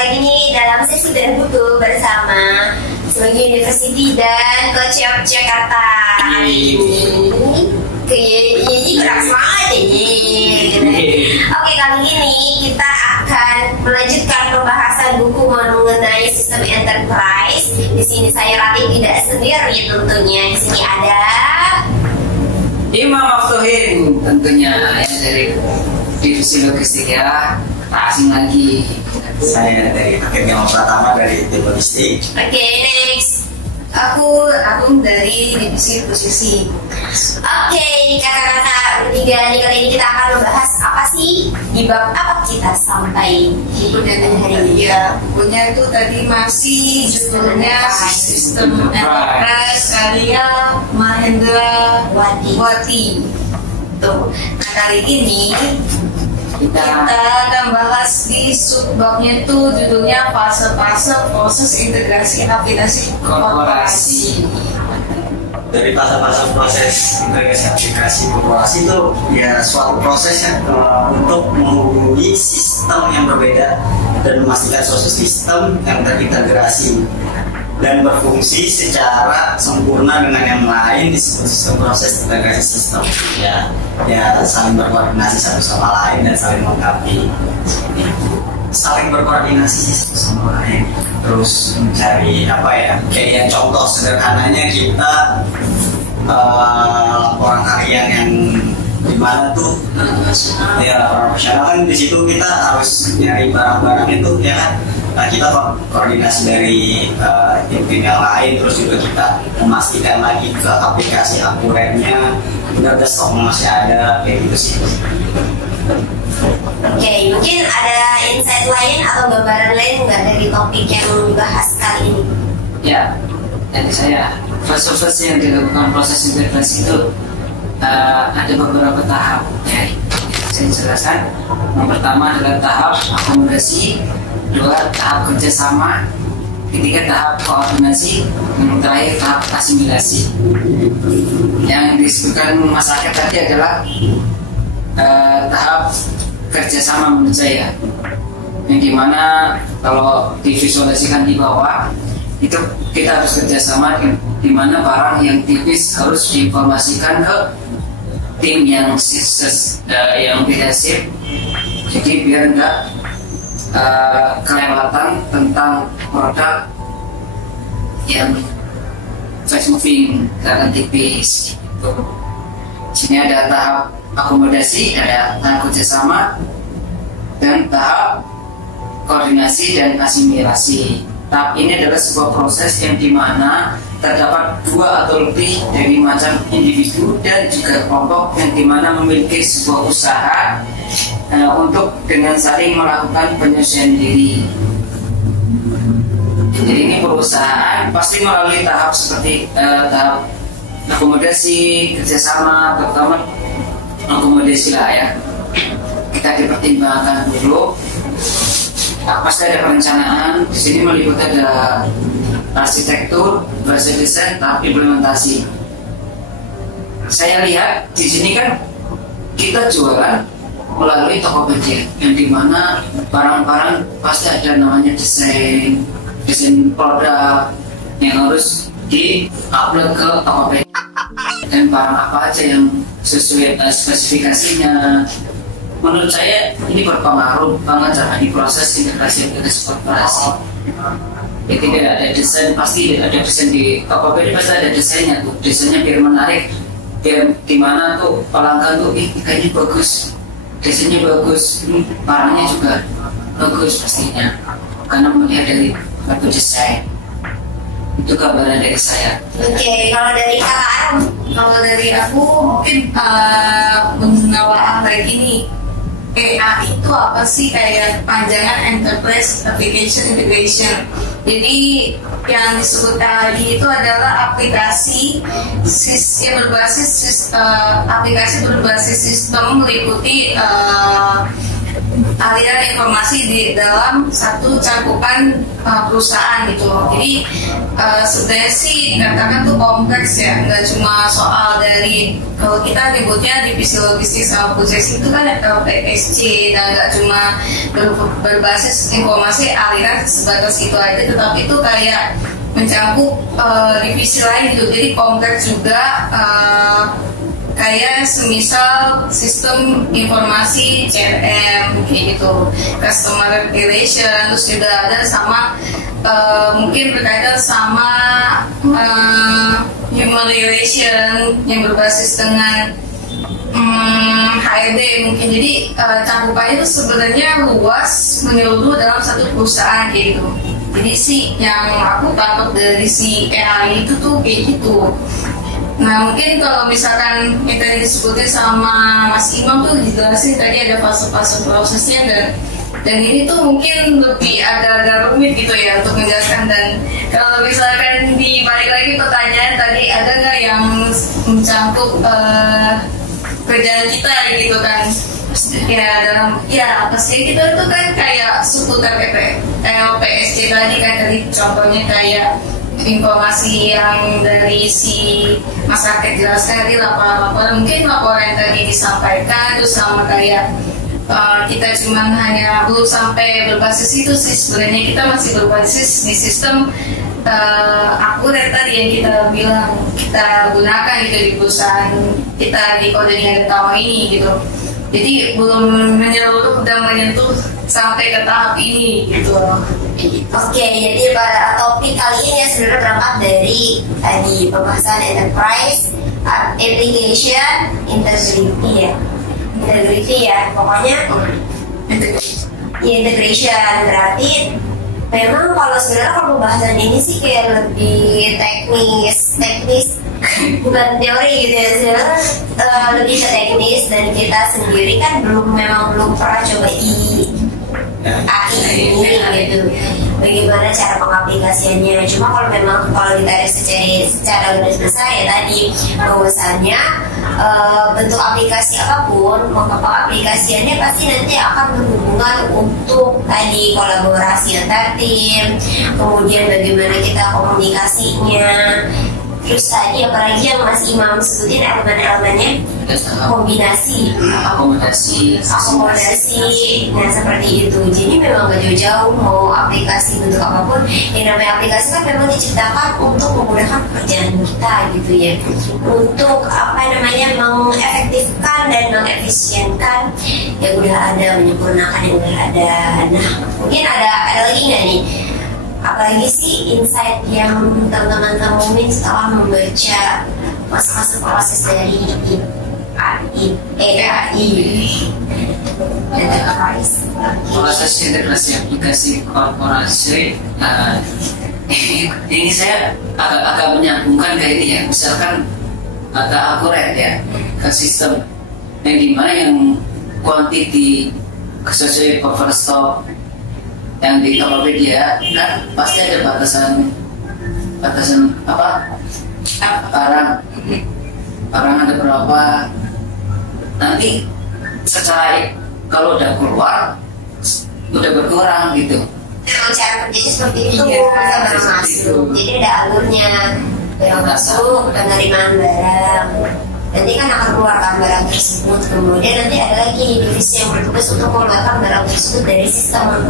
lagi nih dalam sesi bedah buku bersama Sebagai University dan Coach Jakarta. Kali ini keras banget ini. Oke, kali ini kita akan melanjutkan pembahasan buku mengenai sistem enterprise. Di sini saya Ratih tidak sendiri tentunya. Di sini ada Imam Aftuhin tentunya yang dari divisi logistik ya, tak asing lagi. Saya dari Hakim Imam Pratama dari tim logistik. Oke, next. Aku dari divisi posisi. Oke, kakak-kakak bertiga nih, kali ini kita akan membahas apa sih di bab apa kita sampai di perdagangan hari ini. Ya, bukunya itu tadi masih judulnya Sistem Enterprise karya Mahendra Wati. Tuh, nah kali ini kita akan bahas di subbabnya itu judulnya fase-fase proses integrasi aplikasi korporasi. Dari fase-fase proses integrasi aplikasi korporasi itu ya suatu proses ya untuk menghubungi sistem yang berbeda dan memastikan suatu sistem yang terintegrasi dan berfungsi secara sempurna dengan yang lain disebut sistem proses integrasi sistem. Ya saling berkoordinasi satu sama lain dan saling melengkapi. Saling berkoordinasi satu sama lain. Terus mencari apa ya? Kayak yang contoh sederhananya kita laporan harian yang dimana tuh ya profesional kan di situ kita harus nyari barang-barang itu ya kan. Nah, kita koordinasi dari tim yang lain, terus juga kita memastikan lagi ke aplikasi akuratnya, benar stok masih ada, kayak gitu sih. Oke, mungkin ada insight lain atau gambaran lain nggak dari topik yang dibahas kali ini? Ya, dari saya fase-fase yang dilakukan proses integrasi itu ada beberapa tahap. Ya, saya jelaskan. Yang pertama adalah tahap akomodasi, kedua tahap kerjasama, ketiga tahap koordinasi, yang terakhir tahap asimilasi. Yang disebutkan Mas Akhir tadi adalah tahap kerjasama menurut saya, yang dimana kalau divisualisasikan di bawah itu kita harus kerjasama, dimana barang yang tipis harus diinformasikan ke tim yang tidak sip, jadi biar enggak kelewatan tentang produk yang fast moving karena tipis gitu. Sini ada tahap akomodasi, ada tahap kerjasama, dan tahap koordinasi dan asimilasi. Tahap ini adalah sebuah proses yang dimana terdapat dua atau lebih dari macam individu dan juga kelompok yang dimana memiliki sebuah usaha untuk dengan saling melakukan penyesuaian diri. Jadi ini perusahaan pasti melalui tahap seperti tahap akomodasi, kerjasama, terutama akomodasi lah ya. Kita dipertimbangkan dulu. Pasti ada perencanaan. Di sini meliputi ada arsitektur, bahasa desain, tahap implementasi. Saya lihat di sini kan kita jualan melalui Tokopedia, yang dimana barang-barang pasti ada namanya desain produk yang harus di-upload ke Tokopedia, dan barang apa aja yang sesuai spesifikasinya. Menurut saya ini berpengaruh banget di proses integrasi korporasi. Ya, tidak ada desain, pasti ada desain di Tokopedia, pasti ada desainnya tuh, desainnya biar menarik, biar dimana tuh pelanggan tuh kayaknya bagus, desainnya bagus, barangnya juga bagus pastinya, karena melihat dari kartu desain. Itu gambaran dari saya. Oke, kalau dari kakak Arum? Kalau dari aku mungkin pengenalan kayak gini. EA itu apa sih? Kayak panjangan Enterprise Application Integration. Jadi yang disebut tadi itu adalah aplikasi aplikasi berbasis sistem meliputi aliran informasi di dalam satu cakupan perusahaan gitu loh. Jadi sebenarnya sih katakan tuh kompleks ya, nggak cuma soal dari kalau kita nyebutnya divisi logistik sama proses itu kan LPSC, dan nggak cuma berbasis informasi aliran sebatas itu aja, tetapi itu kayak mencakup divisi lain gitu. Jadi kompleks juga, kayak semisal sistem informasi CRM kayak gitu, customer relation, terus juga ada sama mungkin berkaitan sama human relation yang berbasis dengan HRD mungkin. Jadi cakupannya itu sebenarnya luas, menyeluruh dalam satu perusahaan kayak gitu. Jadi sih yang aku dapat dari si AI itu tuh kayak gitu. Nah mungkin kalau misalkan kita disebutin sama Mas Imam tuh dijelasin tadi ada fase-fase prosesnya, dan ini tuh mungkin lebih agak-agak rumit gitu ya untuk menjelaskan. Dan kalau misalkan dibalik lagi pertanyaan tadi, ada nggak yang mencangkup kerjaan kita gitu kan? Ya dalam pasti kita itu kan kayak seputar LPSC tadi kan, tadi contohnya kayak informasi yang dari si masyarakat jelaskan di laporan-laporan, mungkin laporan yang tadi disampaikan, terus sama kayak kita cuman hanya belum sampai berbasis itu sih, sebenarnya kita masih berbasis di sistem akurat tadi yang kita bilang kita gunakan gitu di perusahaan kita di kode yang tahu ini gitu. Jadi belum menyeluruh dan menyentuh sampai ke tahap ini gitu. Oke, jadi pada topik kali ini sebenarnya berangkat dari tadi pembahasan enterprise, application, integrity ya, pokoknya integration. Berarti memang kalau sebenarnya kalau pembahasan ini sih kayak lebih teknis bukan teori gitu ya, sebenarnya lebih ke teknis, dan kita sendiri kan memang belum pernah coba AI ini gitu, bagaimana cara pengaplikasiannya. Cuma kalau ditarik secara garis besar ya tadi bahwasannya bentuk aplikasi apapun, maka pengaplikasiannya pasti nanti akan berhubungan untuk tadi kolaborasi antar tim, kemudian bagaimana kita komunikasinya. Terus tadi apalagi yang Mas Imam sebutin elemen-elemennya, kombinasi, akomodasi, nah seperti itu. Jadi memang gak jauh-jauh mau aplikasi bentuk apapun, yang namanya aplikasi kan memang diciptakan untuk memudahkan pekerjaan kita gitu ya, untuk mengefektifkan dan mengefisienkan yang udah ada, menyempurnakan yang udah ada. Nah mungkin ada lagi nggak nih, apalagi sih insight yang teman-teman temuin setelah membaca masa-masa proses dari AI enterprise? Proses integrasi aplikasi korporasi, ini saya agak menyambungkan ke ini ya, misalkan agak akurat ya ke sistem yang dimana yang quantity sesuai overstock yang di Tokopedia kan pasti ada batasan apa barang ada berapa, nanti secara kalau udah keluar udah berkurang gitu. Cara kerjanya seperti itu, baru masuk. Jadi ada alurnya, yang masuk penerimaan barang, nanti kan akan keluarkan barang tersebut, kemudian nanti ada lagi divisi yang bertugas untuk mengeluarkan barang tersebut dari sistem.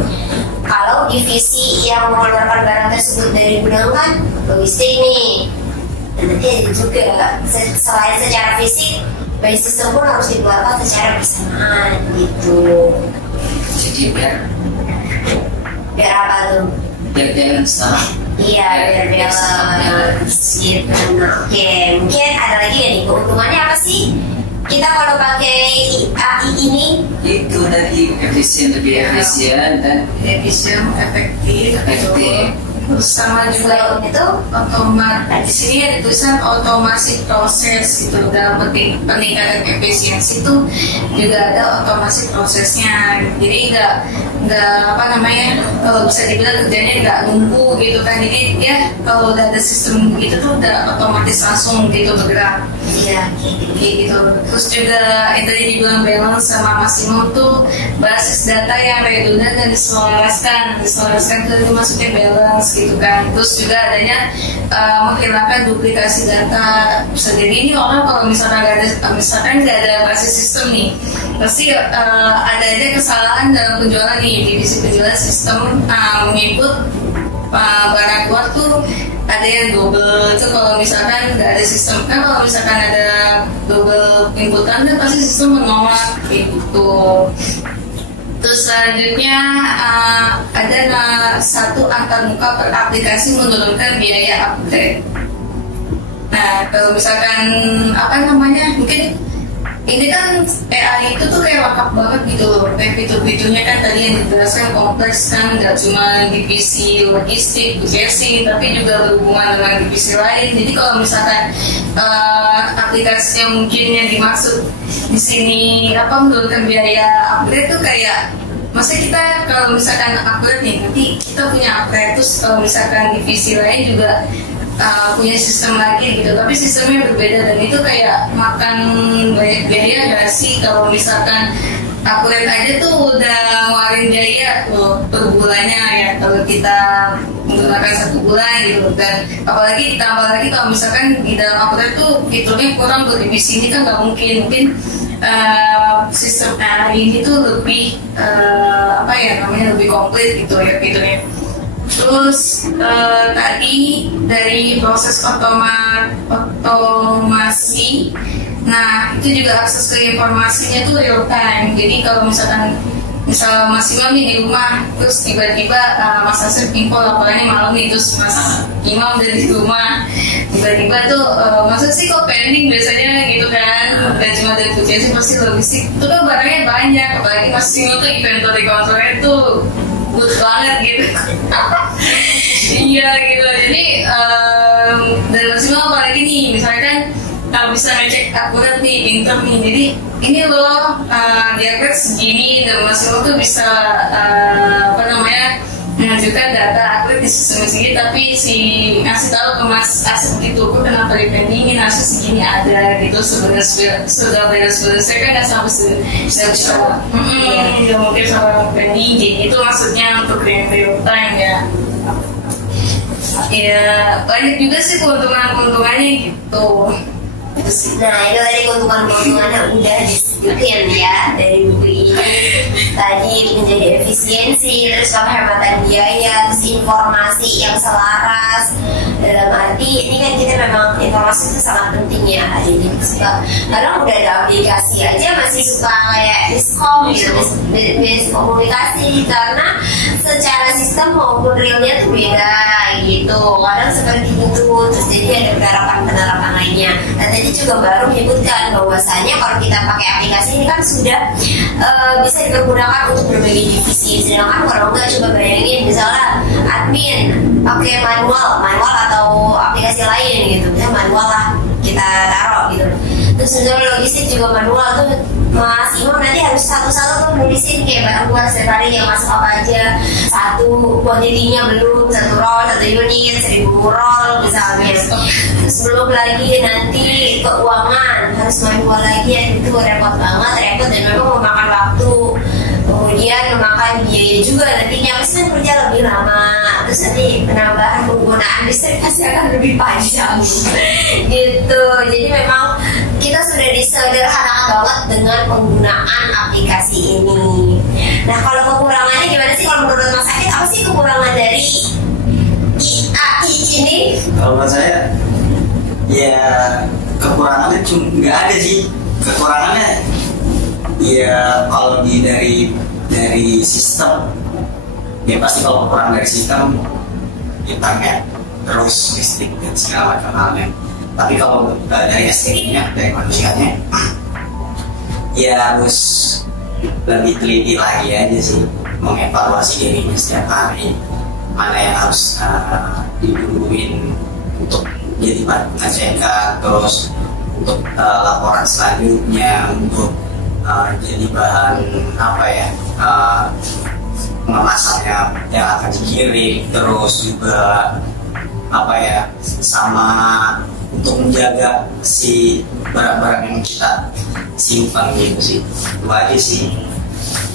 Kalau divisi yang mengeluarkan barang tersebut dari gudang kan logistik nih, dan nanti ada juga selain secara fisik, by sistem pun harus dikeluarkan secara bersamaan gitu. Jadi biar apa tuh? Biar balance. Iya, biar balance gitu. Oke, mungkin ada lagi ya nih, keuntungannya apa sih kita kalau pakai AI ini? Itu tadi lebih efisien dan efektif. Terus sama juga itu di sini ada tulisan otomasi proses gitu, dalam peningkatan efisiensi itu juga ada otomasi prosesnya. Jadi kalau bisa dibilang kerjanya nggak nunggu gitu kan. Jadi ya kalau udah ada sistem gitu tuh udah otomatis langsung gitu bergerak. Iya. Kayak gitu. Terus juga yang tadi dibilang balance sama Massimo tuh basis data yang redundant dan diselaraskan itu maksudnya balance gitu kan. Terus juga adanya menghilangkan duplikasi data. Bisa jadi ini orang kalau misalkan nggak ada basis sistem nih, pasti ada aja kesalahan dalam penjualan nih. Divisi penjualan sistem menginput barang keluar tuh ada yang double itu kalau misalkan nggak ada sistem. Kan kalau misalkan ada double inputan kan pasti sistem menolak kayak gitu. Terus selanjutnya ada satu angka muka per aplikasi menurunkan biaya upgrade. Nah kalau misalkan mungkin ini kan AI itu tuh kayak lengkap banget gitu loh. Kayak fitur-fiturnya kan tadi yang dijelaskan kompleks kan, nggak cuma divisi logistik, divisi, tapi juga berhubungan dengan divisi lain. Jadi kalau misalkan aplikasi yang mungkin yang dimaksud di sini menurunkan biaya upgrade tuh kayak maksudnya kita kalau misalkan upgrade nih, nanti kita punya upgrade, terus kalau misalkan divisi lain juga punya sistem lagi gitu, tapi sistemnya berbeda dan itu kayak makan banyak biaya gak sih? Kalau misalkan upgrade aja tuh udah ngeluarin biaya loh per bulannya ya kalau kita menggunakan 1 bulan gitu. Dan apalagi tambah lagi kalau misalkan di dalam upgrade tuh fiturnya kurang buat divisi ini kan nggak mungkin sistem AI ini tuh lebih lebih komplit gitu ya fiturnya. Terus tadi dari proses otomasi, nah itu juga akses ke informasinya tuh real time. Jadi kalau misalkan Mas Imam nih di rumah, terus tiba-tiba Mas Asep info laporannya malam nih, terus Mas Imam udah di rumah, tiba-tiba tuh maksudnya sih kok pending biasanya gitu kan, dan cuma dari sih pasti logistik itu kan barangnya banyak, apalagi Mas Imam tuh inventory controlnya tuh good banget gitu. Iya gitu. Jadi dan maksimal apalagi nih misalkan bisa ngecek akurat nih pinter nih. Jadi ini loh di upgrade segini dan maksimal tuh bisa menunjukkan data akurat di sistem segini, tapi si ngasih tahu ke Mas Asep gitu, kok kenapa dipendingin hasil segini ada gitu. Sudah beres saya kan nggak sampai bisa nggak mungkin sama pending gitu, maksudnya untuk real time ya. Ya banyak juga sih keuntungannya gitu. Nah itu tadi keuntungannya udah disebutin ya dari buku ini. Tadi menjadi efisiensi, terus penghematan biaya, terus informasi yang selaras. Dalam arti ini kan kita memang informasi itu sangat penting ya. Jadi kadang udah ada aplikasi aja masih suka kayak miskom gitu, miskomunikasi karena secara sistem maupun realnya tuh beda gitu. Kadang seperti itu, terus jadi ada penerapan lainnya. Dan tadi juga baru menyebutkan bahwasanya kalau kita pakai aplikasi ini kan sudah bisa dipergunakan untuk berbagai divisi. Sedangkan kalau enggak, coba bayangin misalnya admin pakai manual atau aplikasi lain gitu, manual lah kita taruh gitu. Terus misalnya logistik juga manual tuh Mas Imam nanti harus satu-satu tuh nulisin kayak barang keluar setiap hari yang masuk apa aja, satu kuantitinya belum, 1 roll, 1 unit, 1000 roll misalnya. Terus belum lagi nanti keuangan harus manual lagi, ya itu repot dan memang memakan waktu. Kemudian memakan biaya juga nantinya, pasti kerja lebih lama. Terus nanti penambahan penggunaan listrik pasti akan lebih panjang gitu. Jadi memang kita sudah disederhanakan banget dengan penggunaan aplikasi ini. Nah kalau kekurangannya gimana sih kalau menurut Mas Akid? Apa sih kekurangan dari AI ini? Kalau menurut saya ya kekurangannya cuma nggak ada sih. Kekurangannya ya kalau dari sistem ya pasti kalau kurang dari sistem kita kayak terus listrik dan segala macam halnya. Tapi kalau dari SDM-nya, dari manusianya ya harus lebih teliti lagi aja sih, mengevaluasi dirinya setiap hari mana yang harus diduluin untuk jadi bahan pengecekan, terus untuk laporan selanjutnya, untuk jadi bahan pengemasannya yang akan dikirim, terus juga apa ya, sama untuk menjaga si barang-barang yang kita simpan gitu sih. Itu aja sih.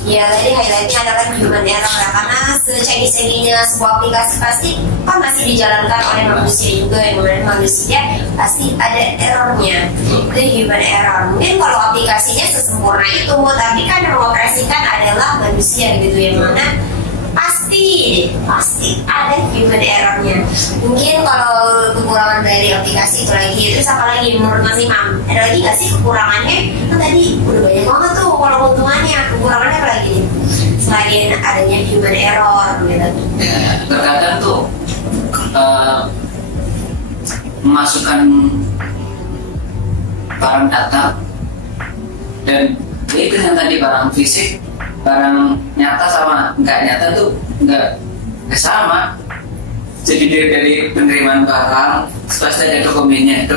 Ya tadi highlightnya adalah human error ya, karena secanggih-canggihnya sebuah aplikasi pasti kan masih dijalankan oleh manusia juga, yang mana manusia pasti ada errornya, itu human error. Mungkin kalau aplikasinya sesempurna itu, tapi kan yang mengoperasikan adalah manusia gitu, yang mana pasti ada human errornya. Mungkin kalau kekurangan dari aplikasi itu lagi, terus apa lagi menurut Mas Imam? Ada lagi nggak sih kekurangannya? Kan tadi udah banyak banget tuh kalau keuntungannya, kekurangannya apa lagi selain adanya human error gitu? Ya, terkadang tuh memasukkan barang data dan itu yang tadi barang fisik, barang nyata sama nggak nyata tuh nggak sama. Jadi dari penerimaan barang pasti ada dokumennya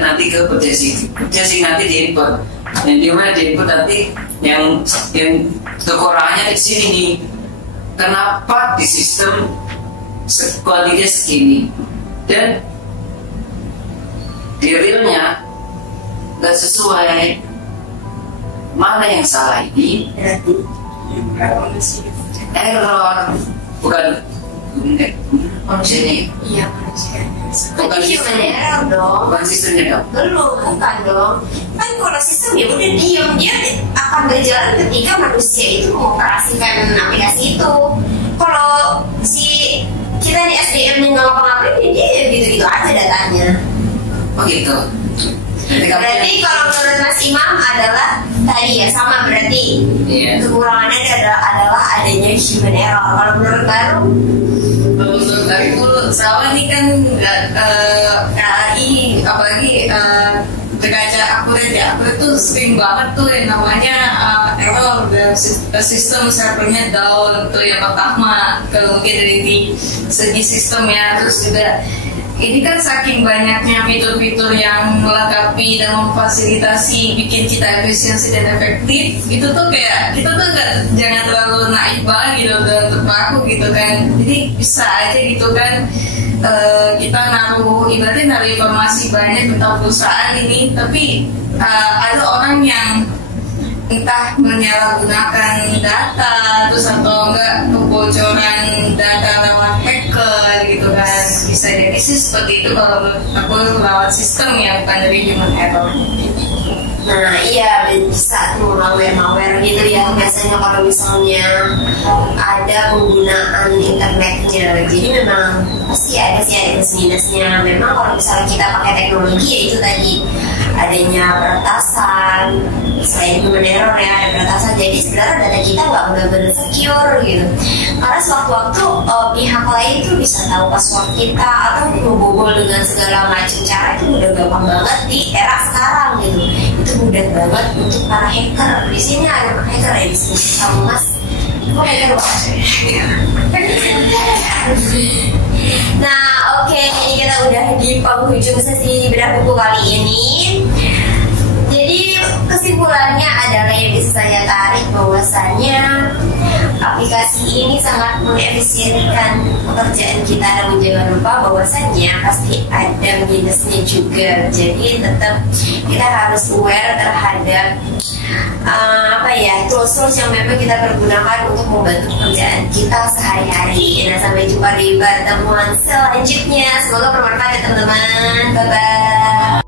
nanti ke purchasing nanti diinput, yang dimana diinput nanti yang kekurangannya di sini nih, kenapa di sistem kualitasnya segini dan di realnya nggak sesuai. Mana yang salah ini? Error, bukan manusianya. Iya manusia. Bukan human error dong. Bukan sistemnya dong. Bukan dong. Kan kalau sistem ya udah diam, dia akan berjalan ketika manusia itu mengoperasikan aplikasi itu. Kalau si kita di SDM nggak ngapa-ngapain, dia ya gitu-gitu aja datanya. Oh gitu. Berarti kalau menurut Mas Imam adalah tadi ya sama, berarti kekurangannya adalah adanya human error. Kalau menurut Baru? Menurut aku sama nih kan KAI apalagi berkaca akurat ya, akurat tuh sering banget tuh yang namanya error, sistem servernya down tuh yang pertama. Kalau mungkin dari segi sistemnya, terus juga ini kan saking banyaknya fitur-fitur yang melengkapi dan memfasilitasi bikin kita efisiensi dan efektif, itu tuh kayak kita tuh jangan terlalu naif banget gitu untuk aku gitu kan. Jadi bisa aja gitu kan kita ibaratnya naruh informasi banyak tentang perusahaan ini, tapi ada orang yang entah menyalahgunakan data terus atau enggak kebocoran data lewat hacker gitu kan, bisa jadi sih seperti itu kalau aku lewat sistem yang bukan dari human error. Nah iya, bisa tuh malware gitu ya, biasanya kalau misalnya ada penggunaan internetnya, jadi memang pasti ada sih ada minusnya. Memang kalau misalnya kita pakai teknologi ya itu tadi adanya peretasan, selain human error ya ada peretasan, jadi sebenarnya data kita nggak benar-benar secure gitu, karena sewaktu-waktu pihak lain tuh bisa tahu password kita atau membobol dengan segala macam cara. Itu udah gampang banget di era sekarang gitu, itu mudah banget untuk para hacker. Di sini ada hacker ya, di sini sama Mas. Kok hacker Nah oke, ini kita udah di penghujung sesi bedah buku kali ini. Jadi kesimpulannya adalah yang bisa saya tarik bahwasannya aplikasi ini sangat mengefisienkan pekerjaan kita, namun jangan lupa bahwasannya pasti ada minusnya juga. Jadi tetap kita harus aware terhadap tools yang memang kita pergunakan untuk membantu pekerjaan kita sehari-hari. Nah, sampai jumpa di pertemuan selanjutnya. Semoga bermanfaat ya teman-teman. Bye bye.